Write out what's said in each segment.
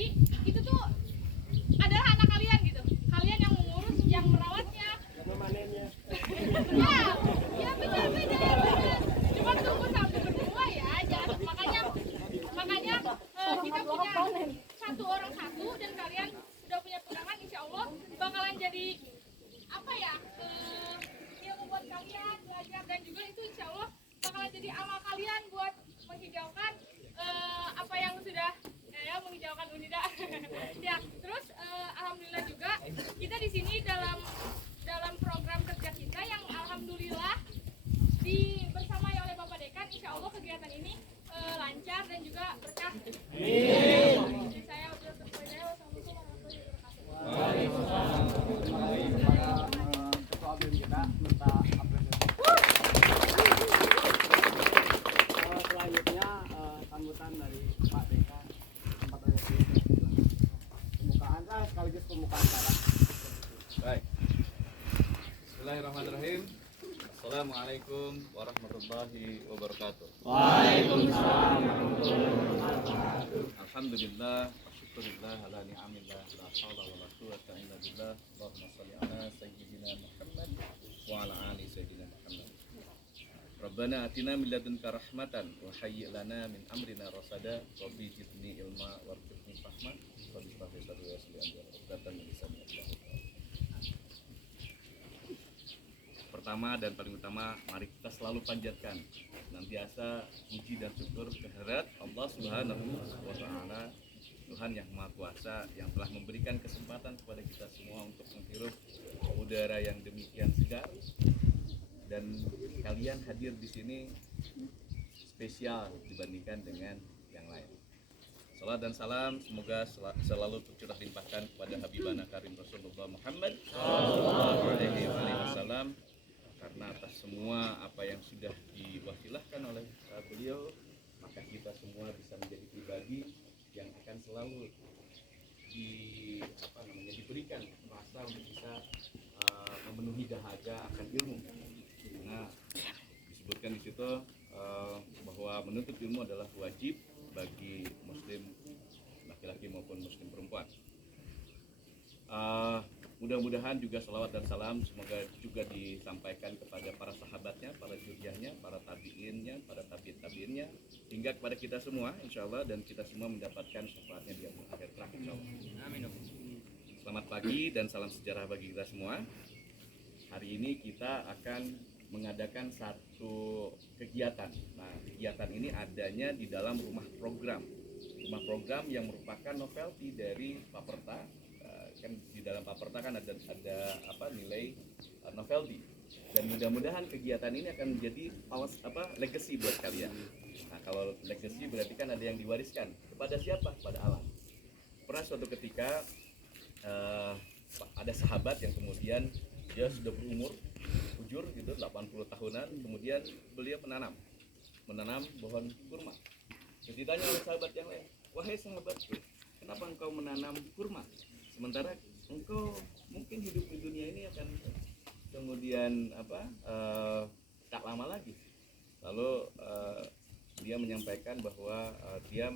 Jadi itu tuh adalah anak kalian gitu. Kalian yang mengurus, yang merawatnya. Yang memanennya. Ya, ya benar. Cuma tunggu sampai berdua ya. Jangan makanya kita punya satu orang satu dan kalian sudah punya pegangan, insya Allah bakalan jadi apa ya? Yang membuat kalian belajar dan juga itu insya Allah bakalan jadi amal kalian buat menghijaukan apa yang sudah menghijaukan Unida. Ya, terus alhamdulillah juga kita di sini dalam program kerja kita yang alhamdulillah dibersamai oleh Bapak Dekan, insya Allah kegiatan ini lancar dan juga berkah. Amin. Saya udah terpilih. Wassalamualaikum warahmatullahi wabarakatuh. Ketua BEM kita minta apresiasi. Selanjutnya sambutan dari Pak Deka. Tempat pembukaan sekaligus pembukaan acara. Baik. Bismillahirrahmanirrahim. Assalamualaikum warahmatullahi wabarakatuh. Waalaikumsalam warahmatullahi wabarakatuh. Alhamdulillah, syukurillah ala ni'amillah, la haula wala quwwata illa billah. Allahumma shalli ala sayyidina Muhammad wa ala ali sayyidina Muhammad. Rabbana atina min ladunka rahmatan wa hayyi' lana min amrina rasada wa bi zidni ilma warzuqni fahma wa bi tawfiqi wa sallallahu alaihi wasallam. Pertama dan paling utama, mari kita selalu panjatkan senantiasa puji dan syukur kehadirat Allah Subhanahu wa Ta'ala, Tuhan yang Maha Kuasa yang telah memberikan kesempatan kepada kita semua untuk menghirup udara yang demikian segar, dan kalian hadir di sini spesial dibandingkan dengan yang lain. Salam dan salam semoga selalu tercurah limpahkan kepada Habibana Karim Rasulullah Muhammad sallallahu alaihi wasallam, karena atas semua apa yang sudah diwasilahkan oleh beliau, maka kita semua bisa menjadi pribadi yang akan selalu diberikan rasa untuk bisa memenuhi dahaga akan ilmu. Karena disebutkan di situ bahwa menuntut ilmu adalah wajib bagi muslim laki-laki maupun muslim perempuan. Mudah-mudahan juga salawat dan salam semoga juga disampaikan kepada para sahabatnya, para juriyahnya, para tabiinnya, para tabiin-tabiinnya, hingga kepada kita semua insyaallah, dan kita semua mendapatkan syafaatnya di akhir kelak insyaallah. Amin. Selamat pagi dan salam sejarah bagi kita semua. Hari ini kita akan mengadakan satu kegiatan. Nah, kegiatan ini adanya di dalam rumah program yang merupakan novelty dari Paperta. Kan di dalam Paperta kan ada nilai novelty, dan mudah-mudahan kegiatan ini akan menjadi legacy buat kalian. Nah, kalau legacy berarti kan ada yang diwariskan kepada siapa? Kepada alam. Pernah suatu ketika ada sahabat yang kemudian dia sudah berumur ujur gitu 80 tahunan, kemudian beliau menanam pohon kurma. Terus ditanya oleh sahabat yang lain, "Wahai sahabatku, kenapa engkau menanam kurma? Sementara engkau mungkin hidup di dunia ini akan kemudian tak lama lagi." Lalu dia menyampaikan bahwa dia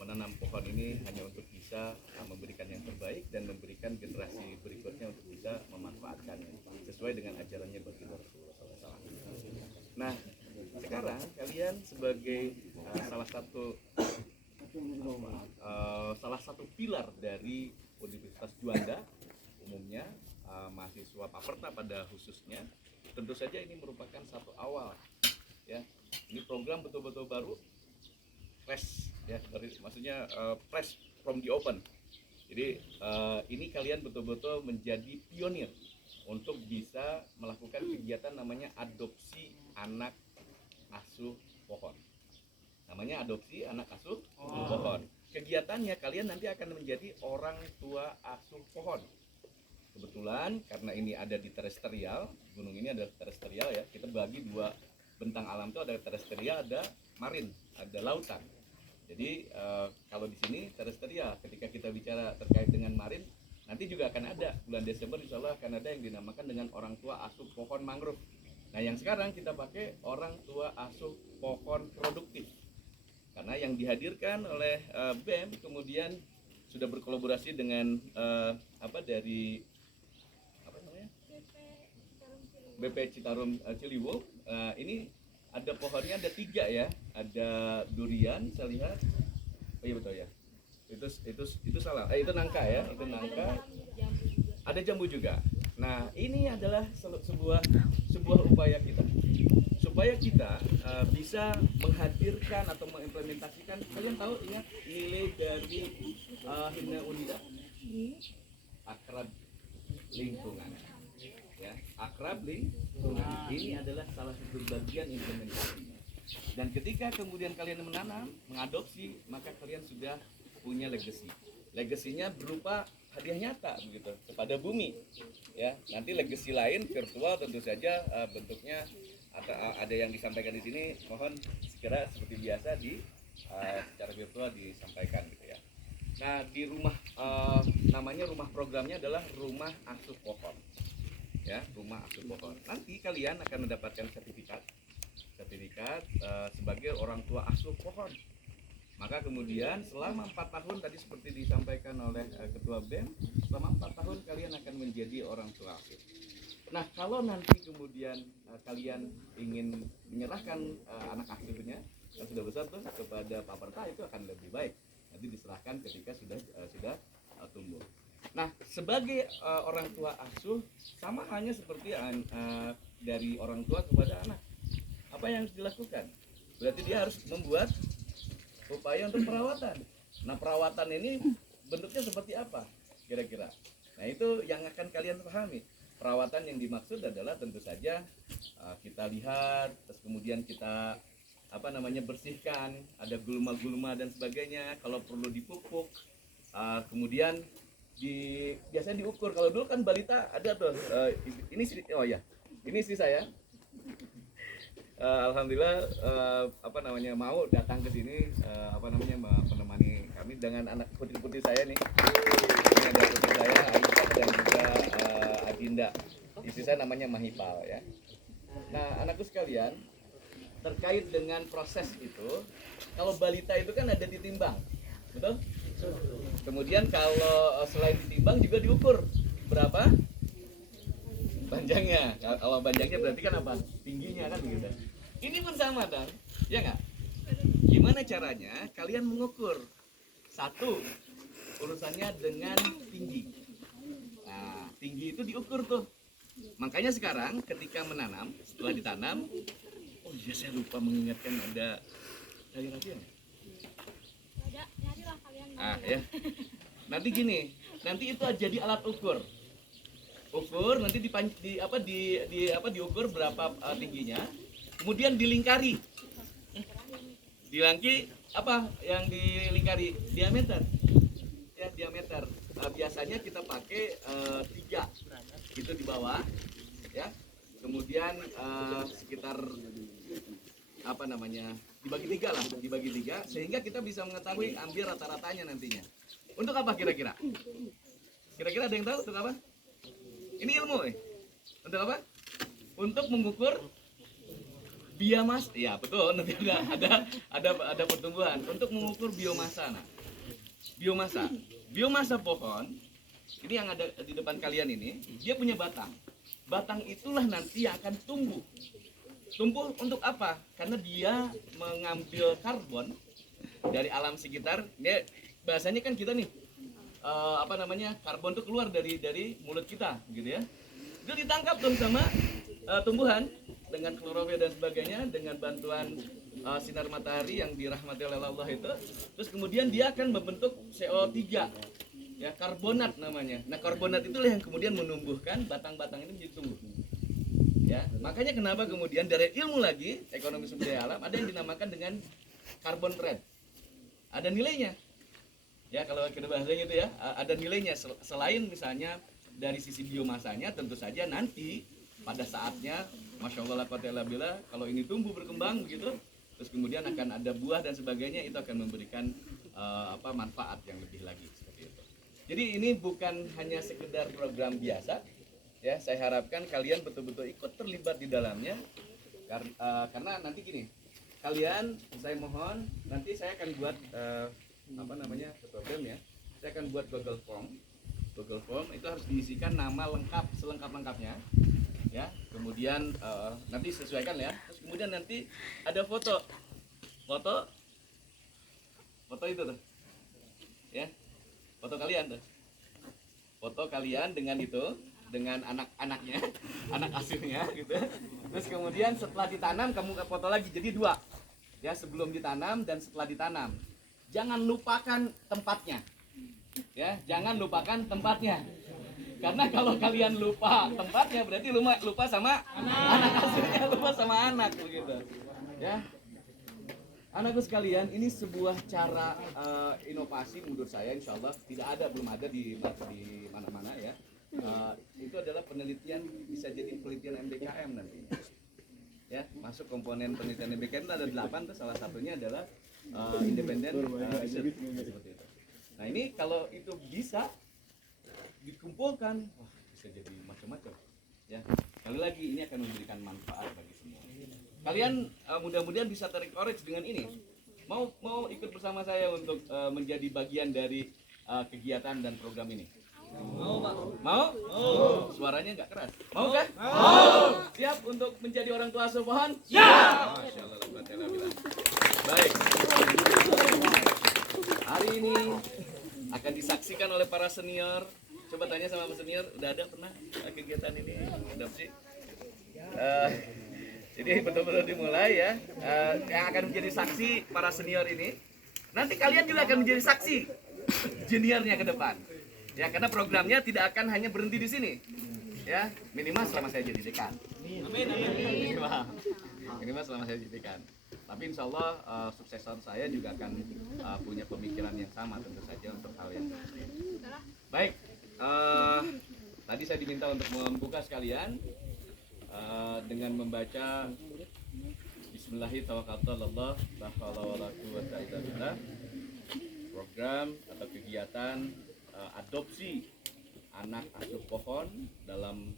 menanam pohon ini hanya untuk bisa memberikan yang terbaik dan memberikan generasi berikutnya untuk bisa memanfaatkannya sesuai dengan ajarannya baginda Rasulullah SAW. Nah, sekarang kalian sebagai salah satu pilar dari Universitas Juanda umumnya, mahasiswa Paperta pada khususnya, tentu saja ini merupakan satu awal ya. Ini program betul-betul baru, fresh ya, maksudnya fresh from the open. Jadi ini kalian betul-betul menjadi pionir untuk bisa melakukan kegiatan namanya adopsi anak asuh pohon. Namanya adopsi anak asuh pohon. Kegiatannya kalian nanti akan menjadi orang tua asuh pohon. Kebetulan karena ini ada di terestrial, gunung ini ada terestrial ya. Kita bagi dua bentang alam itu, ada terestrial, ada marin, ada lautan. Jadi kalau di sini terestrial, ketika kita bicara terkait dengan marin, nanti juga akan ada bulan Desember insya Allah akan ada yang dinamakan dengan orang tua asuh pohon mangrove. Nah, yang sekarang kita pakai orang tua asuh pohon produktif. Karena yang dihadirkan oleh BEM kemudian sudah berkolaborasi dengan dari apa namanya BP Citarum Ciliwung. Ini ada pohonnya ada 3 ya, ada durian saya lihat. Oh iya betul ya. Itu salah. Itu nangka ya, itu nangka. Ada jambu juga. Nah ini adalah sebuah upaya kita supaya kita bisa menghadirkan atau mengimplementasikan. Kalian tahu ingat nilai dari Himne Unida? Akrab lingkungan. Ya, akrab lingkungan. Ini adalah salah satu bagian implementasinya. Dan ketika kemudian kalian menanam, mengadopsi, maka kalian sudah punya legacy. Legasinya berupa hadiah nyata begitu kepada bumi. Ya, nanti legacy lain virtual tentu saja bentuknya ada yang disampaikan di sini. Mohon segera seperti biasa secara virtual disampaikan gitu ya. Nah, di rumah namanya rumah programnya adalah Rumah Asuh Pohon. Ya, Rumah Asuh Pohon. Nanti kalian akan mendapatkan sertifikat sebagai orang tua asuh pohon. Maka kemudian selama 4 tahun tadi seperti disampaikan oleh Ketua BEM, selama 4 tahun kalian akan menjadi orang tua asuh. Nah, kalau nanti kemudian kalian ingin menyerahkan anak asuhnya yang sudah besar tuh kepada Pak Perta, itu akan lebih baik. Nanti diserahkan ketika sudah tumbuh. Nah, sebagai orang tua asuh sama halnya seperti dari orang tua kepada anak. Apa yang harus dilakukan? Berarti dia harus membuat upaya untuk perawatan. Nah, perawatan ini bentuknya seperti apa kira-kira? Nah, itu yang akan kalian pahami. Perawatan yang dimaksud adalah tentu saja kita lihat, terus kemudian kita bersihkan, ada gulma-gulma dan sebagainya. Kalau perlu dipupuk, kemudian biasanya diukur. Kalau dulu kan balita ada tuh, ini istri saya. Alhamdulillah mau datang ke sini menemani kami dengan anak putri-putri saya nih. Ini ada putri saya Aisyah dan juga Adinda. Istri saya namanya Mahipal ya. Nah, anakku sekalian, terkait dengan proses itu, kalau balita itu kan ada ditimbang. Betul? Kemudian kalau selain ditimbang juga diukur berapa panjangnya. Kalau panjangnya berarti kan apa? Tingginya kan begitu. Ini pun sama dan ya nggak? Gimana caranya kalian mengukur? Satu, urusannya dengan tinggi. Nah, tinggi itu diukur tuh. Makanya sekarang ketika menanam, setelah ditanam, oh iya saya lupa mengingatkan ada tali rafia. Ada, nyarilah kalian. Ya. Nanti gini, nanti itu jadi alat ukur. Nanti diukur berapa tingginya, kemudian dilingkari. Apa yang dilingkari? Diameter. Ya, diameter. Biasanya kita pakai 3 itu di bawah, ya. Kemudian sekitar dibagi 3 lah, dibagi 3 sehingga kita bisa mengetahui ambil rata-ratanya nantinya. Untuk apa kira-kira? Kira-kira ada yang tahu untuk apa? Ini ilmu untuk apa? Untuk mengukur biomasa. Ya betul, nanti ada pertumbuhan untuk mengukur biomasa. Nah, biomasa pohon ini yang ada di depan kalian ini, dia punya batang. Batang itulah nanti yang akan tumbuh. Tumbuh untuk apa? Karena dia mengambil karbon dari alam sekitar. Dia bahasanya kan kita nih karbon itu keluar dari mulut kita gitu ya. Itu ditangkap dong sama tumbuhan dengan klorofil dan sebagainya, dengan bantuan sinar matahari yang dirahmati oleh Allah itu. Terus kemudian dia akan membentuk CO3 ya, karbonat namanya. Nah, karbonat itulah yang kemudian menumbuhkan batang-batang ini menjadi tumbuh. Ya, makanya kenapa kemudian dari ilmu lagi ekonomi sumber daya alam ada yang dinamakan dengan carbon trade. Ada nilainya. Ya, kalau kita bahasanya itu ya, ada nilainya. Selain misalnya dari sisi biomasanya, tentu saja nanti pada saatnya, masya Allah, kalau ini tumbuh berkembang begitu, terus kemudian akan ada buah dan sebagainya, itu akan memberikan manfaat yang lebih lagi seperti itu. Jadi ini bukan hanya sekedar program biasa, ya. Saya harapkan kalian betul-betul ikut terlibat di dalamnya, karena nanti gini, kalian, saya mohon nanti saya akan buat ketua BEM ya, saya akan buat Google Form. Google Form itu harus diisikan nama lengkap selengkap-lengkapnya, ya. Kemudian nanti sesuaikan ya. Terus kemudian nanti ada foto itu tuh, ya. Foto kalian tuh. Foto kalian dengan itu, dengan anak-anaknya, anak asuhnya gitu. Terus kemudian setelah ditanam kamu foto lagi, jadi 2. Ya, sebelum ditanam dan setelah ditanam. Jangan lupakan tempatnya. Ya, jangan lupakan tempatnya. Karena kalau kalian lupa tempatnya berarti lupa sama anak asuhnya, lupa sama anak begitu. Ya. Anakku sekalian, ini sebuah cara inovasi menurut saya, insya Allah belum ada di mana-mana ya. Itu adalah penelitian, bisa jadi penelitian MBKM nanti. Ya, masuk komponen penelitian MBKM itu ada 8 tuh, salah satunya adalah independent research seperti itu. Nah ini kalau itu bisa dikumpulkan, wah bisa jadi macam-macam. Ya, sekali lagi ini akan memberikan manfaat bagi semua. Kalian mudah-mudahan bisa terencourage dengan ini. Mau ikut bersama saya untuk menjadi bagian dari kegiatan dan program ini? Mau, Pak. Mau? Suaranya nggak keras. Mau kan? Mau. Siap untuk menjadi orang tua asuh pohon? Siap. Masya Allah, baik. Hari ini akan disaksikan oleh para senior. Coba tanya sama senior, udah ada pernah kegiatan ini? Adopsi? Jadi betul-betul dimulai ya. Yang akan menjadi saksi para senior ini. Nanti kalian juga akan menjadi saksi juniornya ke depan. Ya, karena programnya tidak akan hanya berhenti di sini. Ya, minimal selama saya jadi dekan. Amin. Minimal selama saya jadi dekan. Tapi insya Allah suksesor saya juga akan punya pemikiran yang sama tentu saja untuk hal yang sama. Baik, tadi saya diminta untuk membuka sekalian dengan membaca Bismillahirrahmanirrahim. Program atau kegiatan adopsi anak asuh pohon dalam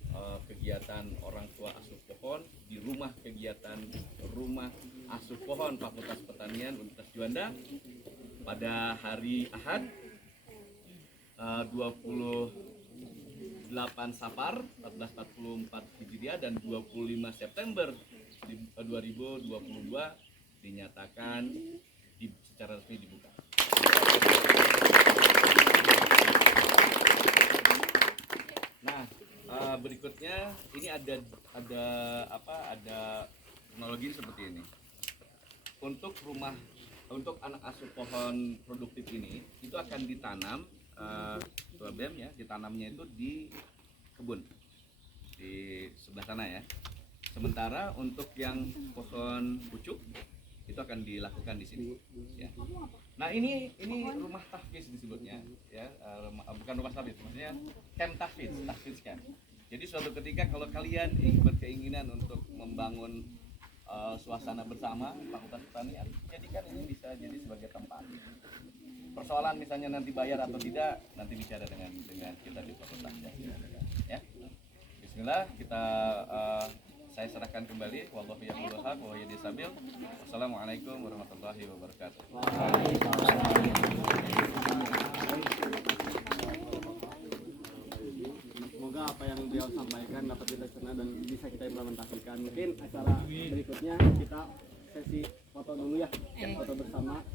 kegiatan orang tua asuh pohon di rumah kegiatan rumah asuh pohon Fakultas Pertanian Universitas Juanda pada hari Ahad 28 Safar 1444 Hijriah dan 25 September 2022 dinyatakan secara resmi dibuka. Nah, berikutnya ini ada teknologi seperti ini. Untuk anak asuh pohon produktif ini itu akan ditanam ya, ditanamnya itu di kebun di sebelah sana ya. Sementara untuk yang pohon pucuk itu akan dilakukan di sini. Ya. Nah ini rumah tahfiz disebutnya, ya bukan rumah tahfiz, maksudnya camp tahfiz camp. Jadi suatu ketika kalau kalian berkeinginan untuk membangun suasana bersama Fakultas Pertanian, jadikan ini bisa jadi sebagai tempat. Persoalan misalnya nanti bayar atau tidak, nanti bicara dengan kita di fakultas ya. Bismillah, saya serahkan kembali. Wallahu ya'lamu wa huwa yahdis sabil. Wassalamualaikum warahmatullahi wabarakatuh. Semoga apa yang beliau sampaikan dapat dilaksanakan dan bisa kita implementasikan. Mungkin acara berikutnya kita sesi foto dulu ya, foto bersama.